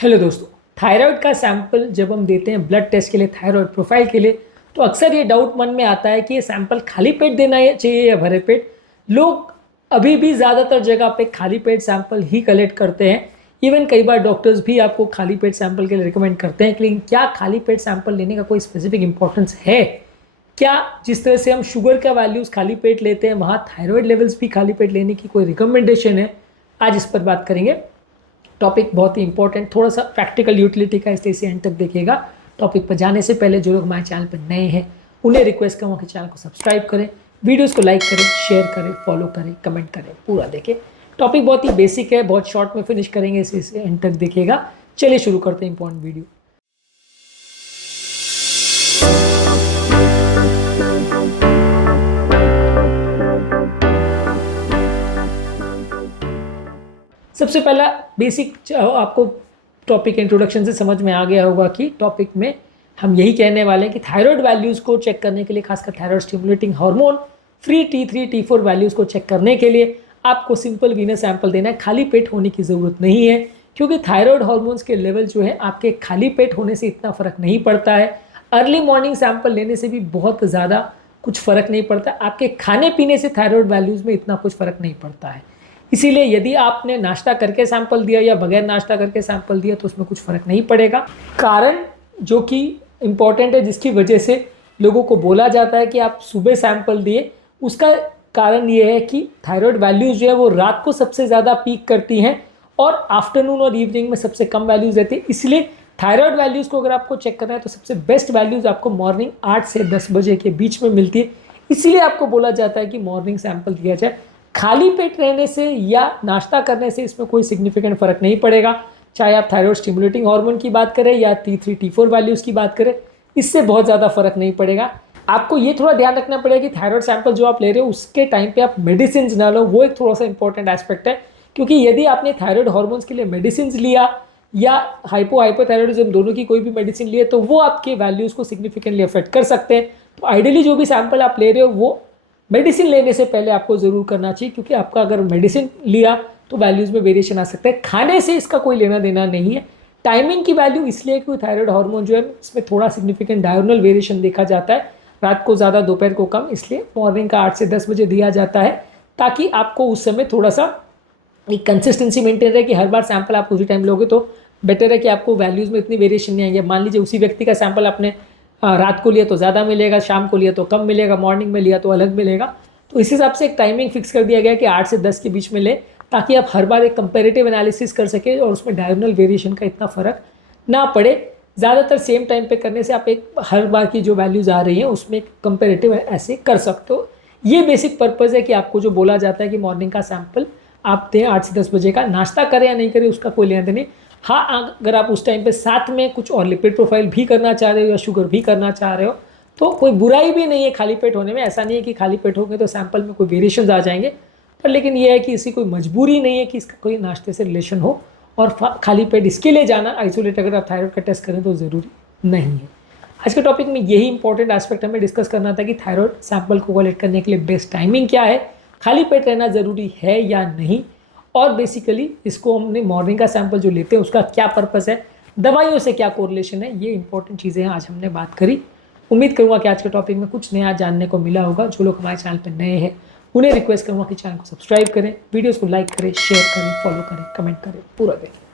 Hello दोस्तों, thyroid का sample जब हम देते हैं ब्लड टेस्ट के लिए, थायराइड प्रोफाइल के लिए, तो अक्सर ये डाउट मन में आता है कि ये सैंपल खाली पेट देना चाहिए या भरे पेट। लोग अभी भी ज़्यादातर जगह पे खाली पेट सैंपल ही कलेक्ट करते हैं। इवन कई बार डॉक्टर्स भी आपको खाली पेट सैंपल के लिए रिकमेंड करते हैं। लेकिन क्या खाली पेट सैंपल लेने का कोई स्पेसिफिक इंपॉर्टेंस है? क्या जिस तरह से हम शुगर का वैल्यूज़ खाली पेट लेते हैं, वहाँ थायराइड लेवल्स भी खाली पेट लेने की कोई रिकमेंडेशन है? आज इस पर बात करेंगे। टॉपिक बहुत ही इंपॉर्टेंट, थोड़ा सा प्रैक्टिकल यूटिलिटी का, इसलिए इसे एंड तक देखिएगा। टॉपिक पर जाने से पहले जो लोग हमारे चैनल पर नए हैं उन्हें रिक्वेस्ट करूँगा कि चैनल को सब्सक्राइब करें, वीडियोस को लाइक करें, शेयर करें, फॉलो करें, कमेंट करें, पूरा देखें। टॉपिक बहुत ही बेसिक है, बहुत शॉर्ट में फिनिश करेंगे, इसे एंड तक देखिएगा। चलिए शुरू करते हैं इंपॉर्टेंट वीडियो। सबसे पहला बेसिक आपको टॉपिक इंट्रोडक्शन से समझ में आ गया होगा कि टॉपिक में हम यही कहने वाले हैं कि थायराइड वैल्यूज़ को चेक करने के लिए, खासकर thyroid stimulating hormone free T3 T4 values को चेक करने के लिए आपको सिंपल वीनस सैंपल देना है। खाली पेट होने की ज़रूरत नहीं है, क्योंकि थायराइड हार्मोन्स के लेवल जो है आपके खाली पेट होने से इतना फ़र्क नहीं पड़ता है। अर्ली मॉर्निंग सैंपल लेने से भी बहुत ज़्यादा कुछ फ़र्क नहीं पड़ता। आपके खाने पीने से थायराइड वैल्यूज़ में इतना कुछ फ़र्क नहीं पड़ता है। इसीलिए यदि आपने नाश्ता करके सैंपल दिया या बगैर नाश्ता करके सैंपल दिया तो उसमें कुछ फ़र्क नहीं पड़ेगा। कारण जो कि इम्पॉर्टेंट है, जिसकी वजह से लोगों को बोला जाता है कि आप सुबह सैंपल दिए, उसका कारण ये है कि थायराइड वैल्यूज़ जो है वो रात को सबसे ज़्यादा पीक करती हैं और आफ्टरनून और इवनिंग में सबसे कम वैल्यूज़ रहती है। इसलिए थायराइड वैल्यूज़ को अगर आपको चेक करना है तो सबसे बेस्ट वैल्यूज़ आपको मॉर्निंग 8 से 10 बजे के बीच में मिलती है। इसीलिए आपको बोला जाता है कि मॉर्निंग सैंपल दिया जाए। खाली पेट रहने से या नाश्ता करने से इसमें कोई सिग्निफिकेंट फ़र्क नहीं पड़ेगा। चाहे आप थायराइड स्टिमुलेटिंग हार्मोन की बात करें या T3 T4 वैल्यूज़ की बात करें, इससे बहुत ज़्यादा फ़र्क नहीं पड़ेगा। आपको ये थोड़ा ध्यान रखना पड़ेगा कि थायराइड सैंपल जो आप ले रहे हो उसके टाइम पे आप मेडिसिन ना लो, वो एक थोड़ा सा इंपॉर्टेंट एस्पेक्ट है। क्योंकि यदि आपने थायराइड हार्मोन्स के लिए मेडिसिन लिया या हाइपोथायराइडिज्म दोनों की कोई भी मेडिसिन लिए तो वो आपके वैल्यूज़ को सिग्निफिकेंटली अफेक्ट कर सकते हैं। तो आइडियली जो भी सैंपल आप ले रहे हो वो मेडिसिन लेने से पहले आपको ज़रूर करना चाहिए, क्योंकि आपका अगर मेडिसिन लिया तो वैल्यूज़ में वेरिएशन आ सकता है। खाने से इसका कोई लेना देना नहीं है। टाइमिंग की वैल्यू इसलिए क्योंकि थायराइड हार्मोन जो है इसमें थोड़ा सिग्निफिकेंट डायगोनल वेरिएशन देखा जाता है, रात को ज़्यादा दोपहर को कम, इसलिए मॉर्निंग का 8 से 10 बजे दिया जाता है ताकि आपको उस समय थोड़ा सा एक कंसिस्टेंसी मेंटेन रहे कि हर बार सैंपल आप उसी टाइम लोगे तो बेटर है कि आपको वैल्यूज़ में इतनी वेरिएशन नहीं आएंगे। मान लीजिए उसी व्यक्ति का सैंपल आपने रात को लिया तो ज़्यादा मिलेगा, शाम को लिया तो कम मिलेगा, मॉर्निंग में लिया तो अलग मिलेगा। तो इस हिसाब से एक टाइमिंग फिक्स कर दिया गया कि 8 से 10 के बीच में ले, ताकि आप हर बार एक कंपैरेटिव एनालिसिस कर सके और उसमें डायगोनल वेरिएशन का इतना फ़र्क ना पड़े। ज़्यादातर सेम टाइम पे करने से आप एक हर बार की जो वैल्यूज़ आ रही हैं उसमें एक कंपैरेटिव ऐसे कर सकते हो। ये बेसिक पर्पज़ है कि आपको जो बोला जाता है कि मॉर्निंग का सैंपल आप दें 8 से 10 बजे का। नाश्ता करें या नहीं करें उसका कोई लेना देना नहीं। हाँ, अगर आप उस टाइम पे साथ में कुछ और लिपिड प्रोफाइल भी करना चाह रहे हो या शुगर भी करना चाह रहे हो तो कोई बुराई भी नहीं है खाली पेट होने में। ऐसा नहीं है कि खाली पेट होंगे तो सैंपल में कोई वेरिएशंस आ जाएंगे, पर लेकिन ये है कि इसी कोई मजबूरी नहीं है कि इसका कोई नाश्ते से रिलेशन हो और खाली पेट इसके लिए जाना आइसोलेट अगर आप थायराइड का टेस्ट करें तो ज़रूरी नहीं है। आज के टॉपिक में यही इंपॉर्टेंट एस्पेक्ट हमें डिस्कस करना था कि थायराइड सैंपल को कलेक्ट करने के लिए बेस्ट टाइमिंग क्या है, खाली पेट रहना ज़रूरी है या नहीं, और बेसिकली इसको हमने मॉर्निंग का सैंपल जो लेते हैं उसका क्या पर्पज़ है, दवाइयों से क्या कोरिलेशन है, ये इंपॉर्टेंट चीज़ें हैं आज हमने बात करी। उम्मीद करूँगा कि आज के टॉपिक में कुछ नया जानने को मिला होगा। जो लोग हमारे चैनल पर नए हैं उन्हें रिक्वेस्ट करूँगा कि चैनल को सब्सक्राइब करें, वीडियोस को लाइक करें, शेयर करें, फॉलो करें, कमेंट करें, पूरा देखें।